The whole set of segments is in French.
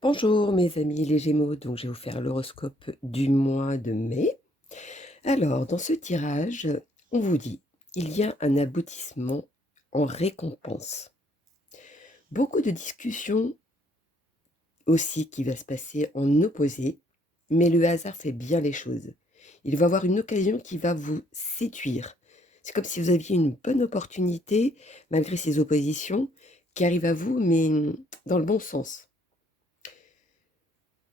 Bonjour mes amis les Gémeaux, donc je vais vous faire l'horoscope du mois de mai. Alors, dans ce tirage, on vous dit, il y a un aboutissement en récompense. Beaucoup de discussions aussi qui va se passer en opposé, mais le hasard fait bien les choses. Il va y avoir une occasion qui va vous séduire. C'est comme si vous aviez une bonne opportunité, malgré ces oppositions, qui arrivent à vous, mais dans le bon sens.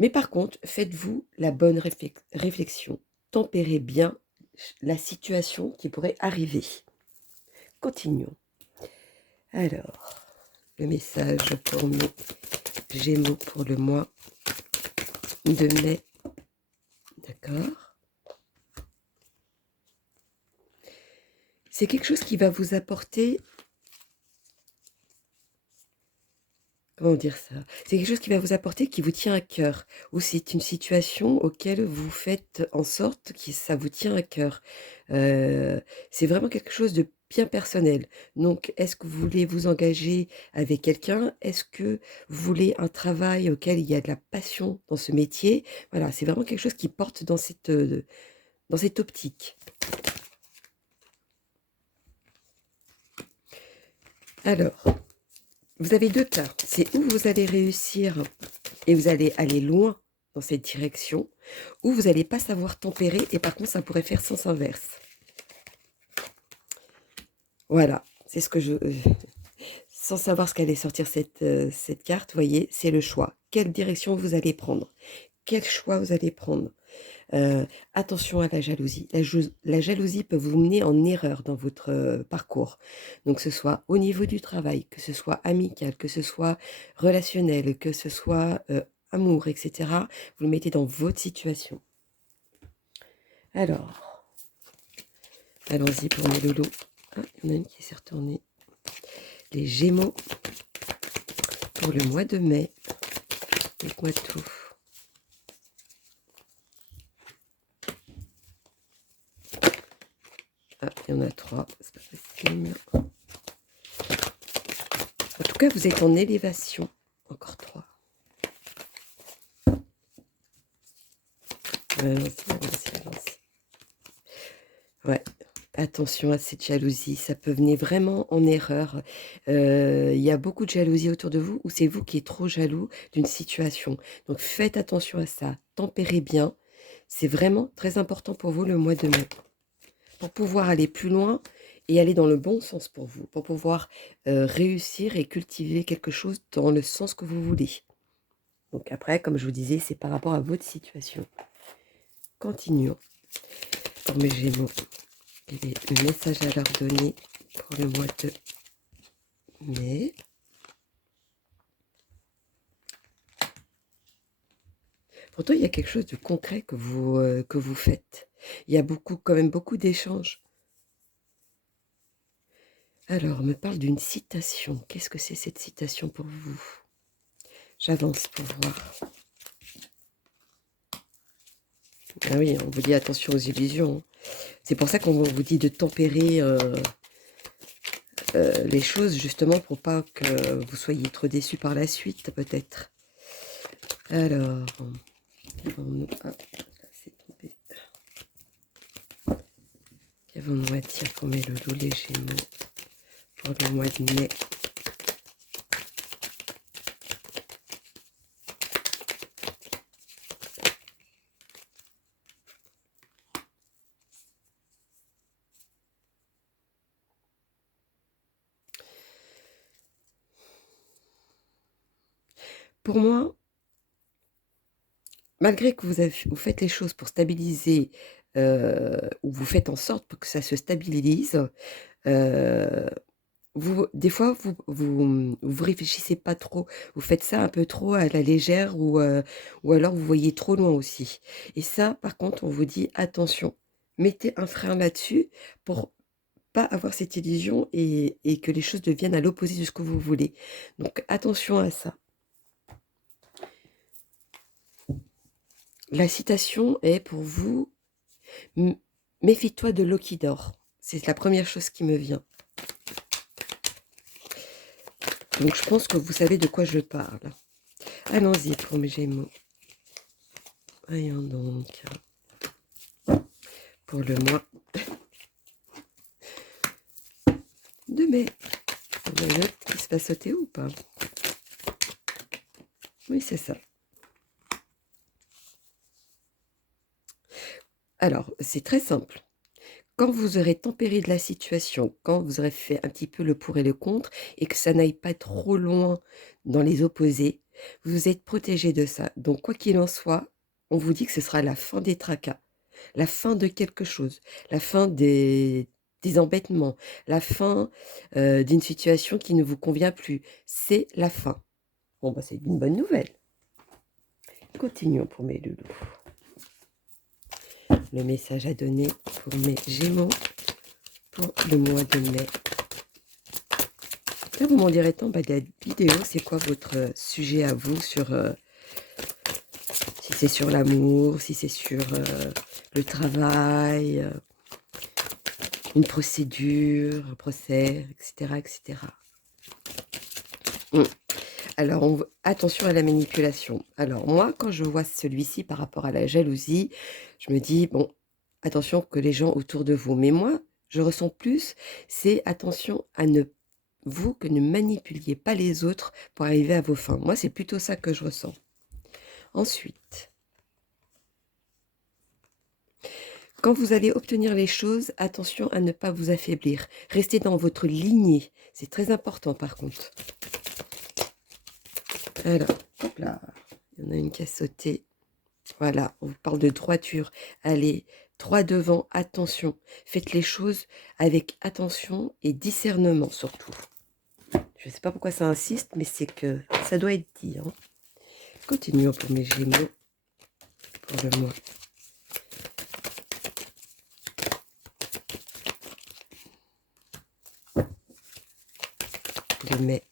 Mais par contre, faites-vous la bonne réflexion. Tempérez bien la situation qui pourrait arriver. Continuons. Alors, le message pour mes Gémeaux pour le mois de mai. D'accord. C'est quelque chose qui va vous apporter... Comment dire ça? C'est quelque chose qui va vous apporter, qui vous tient à cœur. Ou c'est une situation auquel vous faites en sorte que ça vous tient à cœur. C'est vraiment quelque chose de bien personnel. Donc, est-ce que vous voulez vous engager avec quelqu'un? Est-ce que vous voulez un travail auquel il y a de la passion dans ce métier? Voilà, c'est vraiment quelque chose qui porte dans cette optique. Alors, vous avez deux cas. C'est où vous allez réussir et vous allez aller loin dans cette direction, ou vous n'allez pas savoir tempérer et par contre ça pourrait faire sens inverse. Voilà, c'est ce que je... sans savoir ce qu'allait sortir cette carte, vous voyez, c'est le choix. Quelle direction vous allez prendre? Quel choix vous allez prendre? Attention à la jalousie. La jalousie peut vous mener en erreur dans votre parcours. Donc, que ce soit au niveau du travail, que ce soit amical, que ce soit relationnel, que ce soit amour, etc. Vous le mettez dans votre situation. Alors, allons-y pour mes loulous. Ah, il y en a une qui s'est retournée. Les Gémeaux pour le mois de mai. Dites-moi tout. Ah, il y en a trois, c'est pas possible. En tout cas, vous êtes en élévation. Encore trois. Allons-y. Ouais, attention à cette jalousie, ça peut venir vraiment en erreur. Il y a beaucoup de jalousie autour de vous ou c'est vous qui êtes trop jaloux d'une situation. Donc faites attention à ça, tempérez bien. C'est vraiment très important pour vous le mois de mai. Pour pouvoir aller plus loin et aller dans le bon sens pour vous, pour pouvoir réussir et cultiver quelque chose dans le sens que vous voulez. Donc après, comme je vous disais, c'est par rapport à votre situation. Continuons pour mes Gémeaux. Quel est le message à leur donner pour le mois de mai? Pourtant, il y a quelque chose de concret que vous faites. Il y a quand même beaucoup d'échanges. Alors, on me parle d'une citation. Qu'est-ce que c'est cette citation pour vous? J'avance pour voir. Ah oui, on vous dit attention aux illusions. C'est pour ça qu'on vous dit de tempérer les choses, justement, pour pas que vous soyez trop déçus par la suite, peut-être. Alors, ah, c'est tombé. Qu'avons-nous à dire pour mes loulous, les Gémeaux, pour le mois de mai? Pour moi, malgré que vous faites les choses pour stabiliser, ou vous faites en sorte pour que ça se stabilise, des fois, vous réfléchissez pas trop. Vous faites ça un peu trop à la légère ou alors vous voyez trop loin aussi. Et ça, par contre, on vous dit attention, mettez un frein là-dessus pour pas avoir cette illusion et que les choses deviennent à l'opposé de ce que vous voulez. Donc attention à ça. La citation est pour vous, méfie-toi de l'eau qui dort. C'est la première chose qui me vient. Donc je pense que vous savez de quoi je parle. Allons-y pour mes Gémeaux. Voyons donc. Pour le mois de mai. On a une autre qui se va sauter ou pas? Oui, c'est ça. Alors, c'est très simple. Quand vous aurez tempéré de la situation, quand vous aurez fait un petit peu le pour et le contre, et que ça n'aille pas trop loin dans les opposés, vous êtes protégé de ça. Donc, quoi qu'il en soit, on vous dit que ce sera la fin des tracas, la fin de quelque chose, la fin des embêtements, la fin d'une situation qui ne vous convient plus. C'est la fin. Bon, bah, c'est une bonne nouvelle. Continuons pour mes loulous. Le message à donner pour mes Gémeaux pour le mois de mai. Là, vous m'en direz tant, bah, la vidéo, c'est quoi votre sujet à vous sur, si c'est sur l'amour, si c'est sur le travail, une procédure, un procès, etc. etc. Alors, attention à la manipulation. Alors, moi, quand je vois celui-ci par rapport à la jalousie, je me dis, bon, attention que les gens autour de vous. Mais moi, je ressens plus, c'est attention à vous que ne manipuliez pas les autres pour arriver à vos fins. Moi, c'est plutôt ça que je ressens. Ensuite, quand vous allez obtenir les choses, attention à ne pas vous affaiblir. Restez dans votre lignée. C'est très important, par contre. Alors, hop là, il y en a une qui a sauté. Voilà, on vous parle de droiture. Allez, droit devant, attention. Faites les choses avec attention et discernement, surtout. Je ne sais pas pourquoi ça insiste, mais c'est que ça doit être dit. Hein. Continuons pour mes Gémeaux, pour le mois. De mai.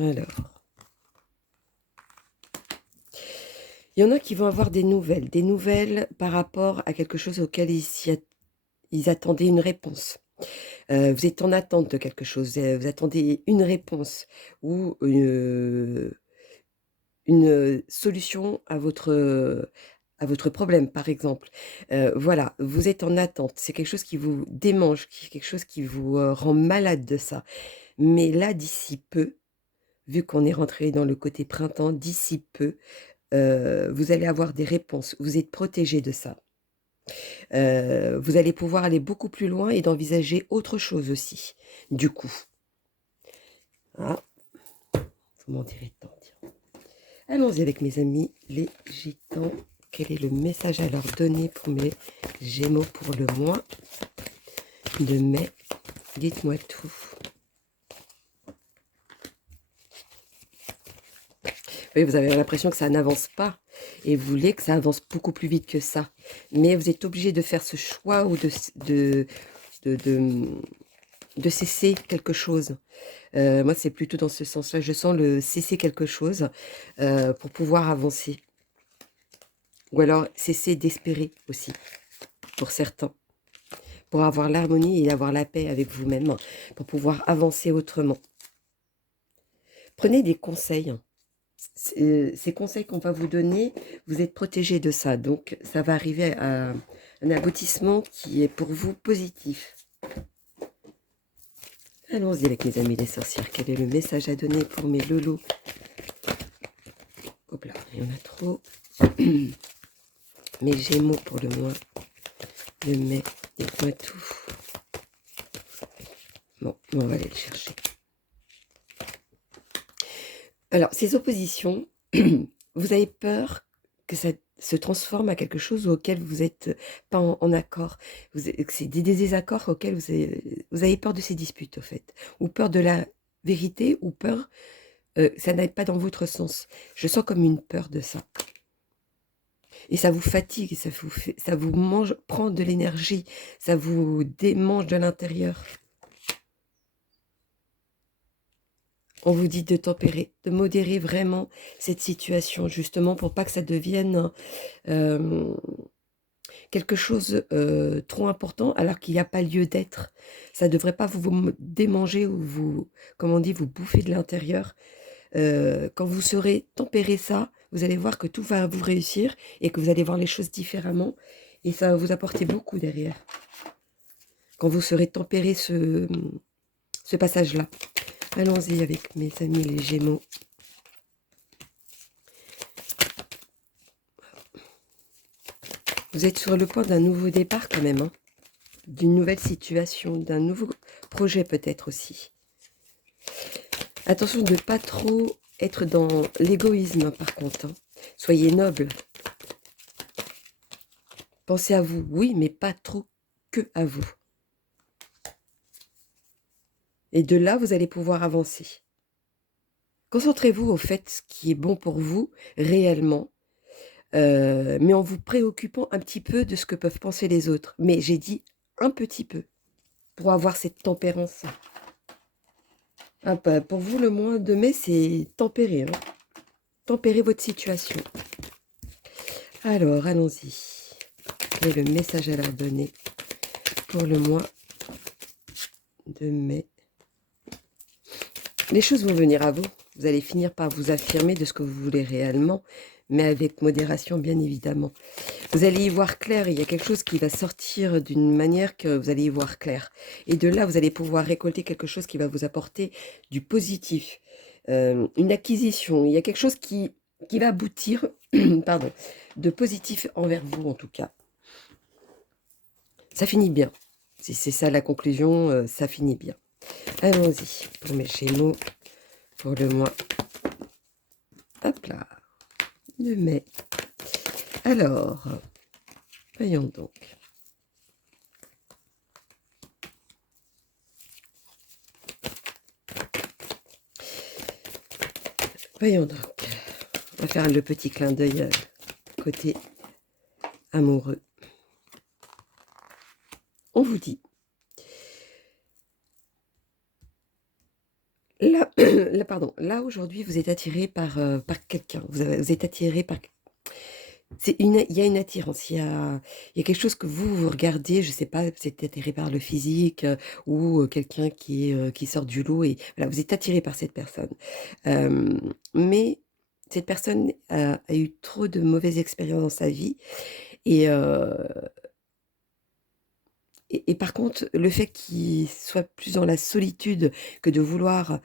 Alors, il y en a qui vont avoir des nouvelles par rapport à quelque chose auquel ils attendaient une réponse. Vous êtes en attente de quelque chose, vous attendez une réponse ou une solution à votre problème, par exemple. Voilà, vous êtes en attente. C'est quelque chose qui vous démange, quelque chose qui vous rend malade de ça. Mais là, d'ici peu, vu qu'on est rentré dans le côté printemps, d'ici peu, vous allez avoir des réponses. Vous êtes protégé de ça. Vous allez pouvoir aller beaucoup plus loin et d'envisager autre chose aussi, du coup. Ah, vous m'en direz tant. Allons-y avec mes amis, les gitans. Quel est le message à leur donner pour mes Gémeaux pour le mois de mai? Dites-moi tout. Oui, vous avez l'impression que ça n'avance pas et vous voulez que ça avance beaucoup plus vite que ça. Mais vous êtes obligé de faire ce choix ou de cesser quelque chose. Moi, c'est plutôt dans ce sens-là. Je sens le cesser quelque chose pour pouvoir avancer. Ou alors cesser d'espérer aussi, pour certains. Pour avoir l'harmonie et avoir la paix avec vous-même, pour pouvoir avancer autrement. Prenez des conseils. Ces conseils qu'on va vous donner, vous êtes protégé de ça. Donc, ça va arriver à un aboutissement qui est pour vous positif. Allons-y avec mes amis les sorcières. Quel est le message à donner pour mes loulous? Hop là, il y en a trop. Mes Gémeaux pour le mois de mai. Dites-moi tout. Bon, on va aller le chercher. Alors, ces oppositions, vous avez peur que ça se transforme à quelque chose auquel vous n'êtes pas en accord. C'est des désaccords auxquels vous avez peur de ces disputes, au fait. Ou peur de la vérité, ou peur que ça n'aille pas dans votre sens. Je sens comme une peur de ça. Et ça vous fatigue, ça vous mange, prend de l'énergie, ça vous démange de l'intérieur. On vous dit de tempérer, de modérer vraiment cette situation, justement, pour pas que ça devienne quelque chose trop important, alors qu'il n'y a pas lieu d'être. Ça ne devrait pas vous démanger ou vous, comme on dit, vous bouffer de l'intérieur. Quand vous saurez tempérer ça, vous allez voir que tout va vous réussir et que vous allez voir les choses différemment. Et ça va vous apporter beaucoup derrière. Quand vous saurez tempérer ce passage-là. Allons-y avec mes amis les Gémeaux. Vous êtes sur le point d'un nouveau départ quand même, hein, d'une nouvelle situation, d'un nouveau projet peut-être aussi. Attention de ne pas trop être dans l'égoïsme par contre. Hein. Soyez noble. Pensez à vous, oui, mais pas trop que à vous. Et de là, vous allez pouvoir avancer. Concentrez-vous au fait ce qui est bon pour vous réellement, mais en vous préoccupant un petit peu de ce que peuvent penser les autres. Mais j'ai dit un petit peu, pour avoir cette tempérance. Ah, pour vous, le mois de mai, c'est tempérer. Hein. Tempérer votre situation. Alors, allons-y. Quel est le message à leur donner pour le mois de mai? Les choses vont venir à vous. Vous allez finir par vous affirmer de ce que vous voulez réellement, mais avec modération, bien évidemment. Vous allez y voir clair, il y a quelque chose qui va sortir d'une manière que vous allez y voir clair. Et de là, vous allez pouvoir récolter quelque chose qui va vous apporter du positif, une acquisition. Il y a quelque chose qui va aboutir, pardon, de positif envers vous en tout cas. Ça finit bien. Si c'est ça la conclusion, ça finit bien. Allons-y pour mes Gémeaux, pour le mois. Hop là, de mai. Alors, voyons donc. Voyons donc. On va faire le petit clin d'œil côté amoureux. On vous dit. Là, là aujourd'hui, vous êtes attiré par quelqu'un. Vous êtes attiré par... il y a une attirance, il y a quelque chose que vous regardez, je ne sais pas, vous êtes attiré par le physique ou quelqu'un qui sort du lot. Et voilà, vous êtes attiré par cette personne. Mais cette personne a eu trop de mauvaises expériences dans sa vie. Et, et par contre, le fait qu'il soit plus dans la solitude que de vouloir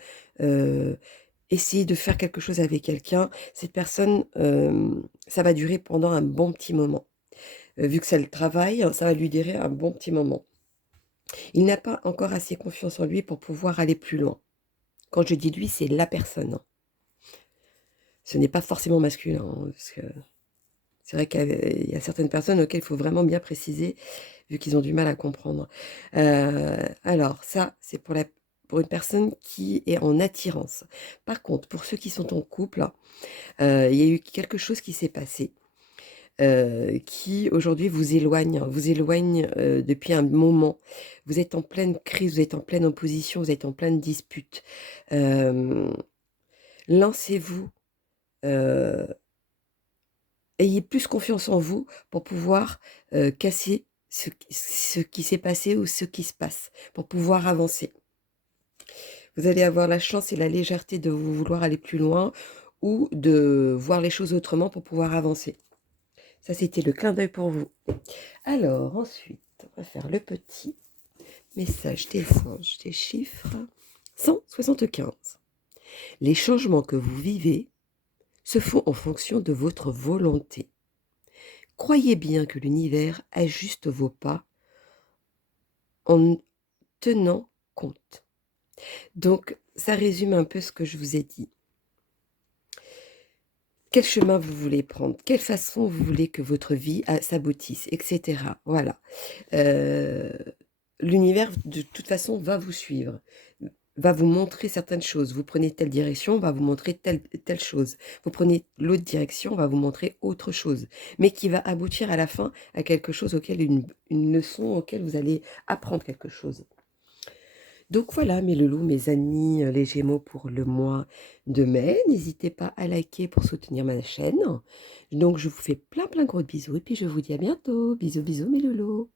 essayer de faire quelque chose avec quelqu'un, cette personne, ça va durer pendant un bon petit moment. Vu que ça le travaille, ça va lui durer un bon petit moment. Il n'a pas encore assez confiance en lui pour pouvoir aller plus loin. Quand je dis lui, c'est la personne. Hein. Ce n'est pas forcément masculin, hein, parce que c'est vrai qu'il y a certaines personnes auxquelles il faut vraiment bien préciser, vu qu'ils ont du mal à comprendre. Alors, ça, c'est pour une personne qui est en attirance. Par contre, pour ceux qui sont en couple, il y a eu quelque chose qui s'est passé, qui aujourd'hui vous éloigne depuis un moment. Vous êtes en pleine crise, vous êtes en pleine opposition, vous êtes en pleine dispute. Lancez-vous. Ayez plus confiance en vous pour pouvoir casser ce qui s'est passé ou ce qui se passe, pour pouvoir avancer. Vous allez avoir la chance et la légèreté de vouloir aller plus loin ou de voir les choses autrement pour pouvoir avancer. Ça, c'était le clin d'œil pour vous. Alors, ensuite, on va faire le petit message des anges, des chiffres. 175. Les changements que vous vivez se font en fonction de votre volonté. Croyez bien que l'univers ajuste vos pas en tenant compte. Donc, ça résume un peu ce que je vous ai dit. Quel chemin vous voulez prendre? Quelle façon vous voulez que votre vie s'aboutisse, etc. Voilà. L'univers, de toute façon, va vous suivre, va vous montrer certaines choses. Vous prenez telle direction, on va vous montrer telle chose. Vous prenez l'autre direction, on va vous montrer autre chose. Mais qui va aboutir à la fin à quelque chose auquel, une leçon auquel vous allez apprendre quelque chose. Donc voilà mes loulous, mes amis, les Gémeaux pour le mois de mai. N'hésitez pas à liker pour soutenir ma chaîne. Donc je vous fais plein, plein gros bisous et puis je vous dis à bientôt. Bisous, bisous mes loulous.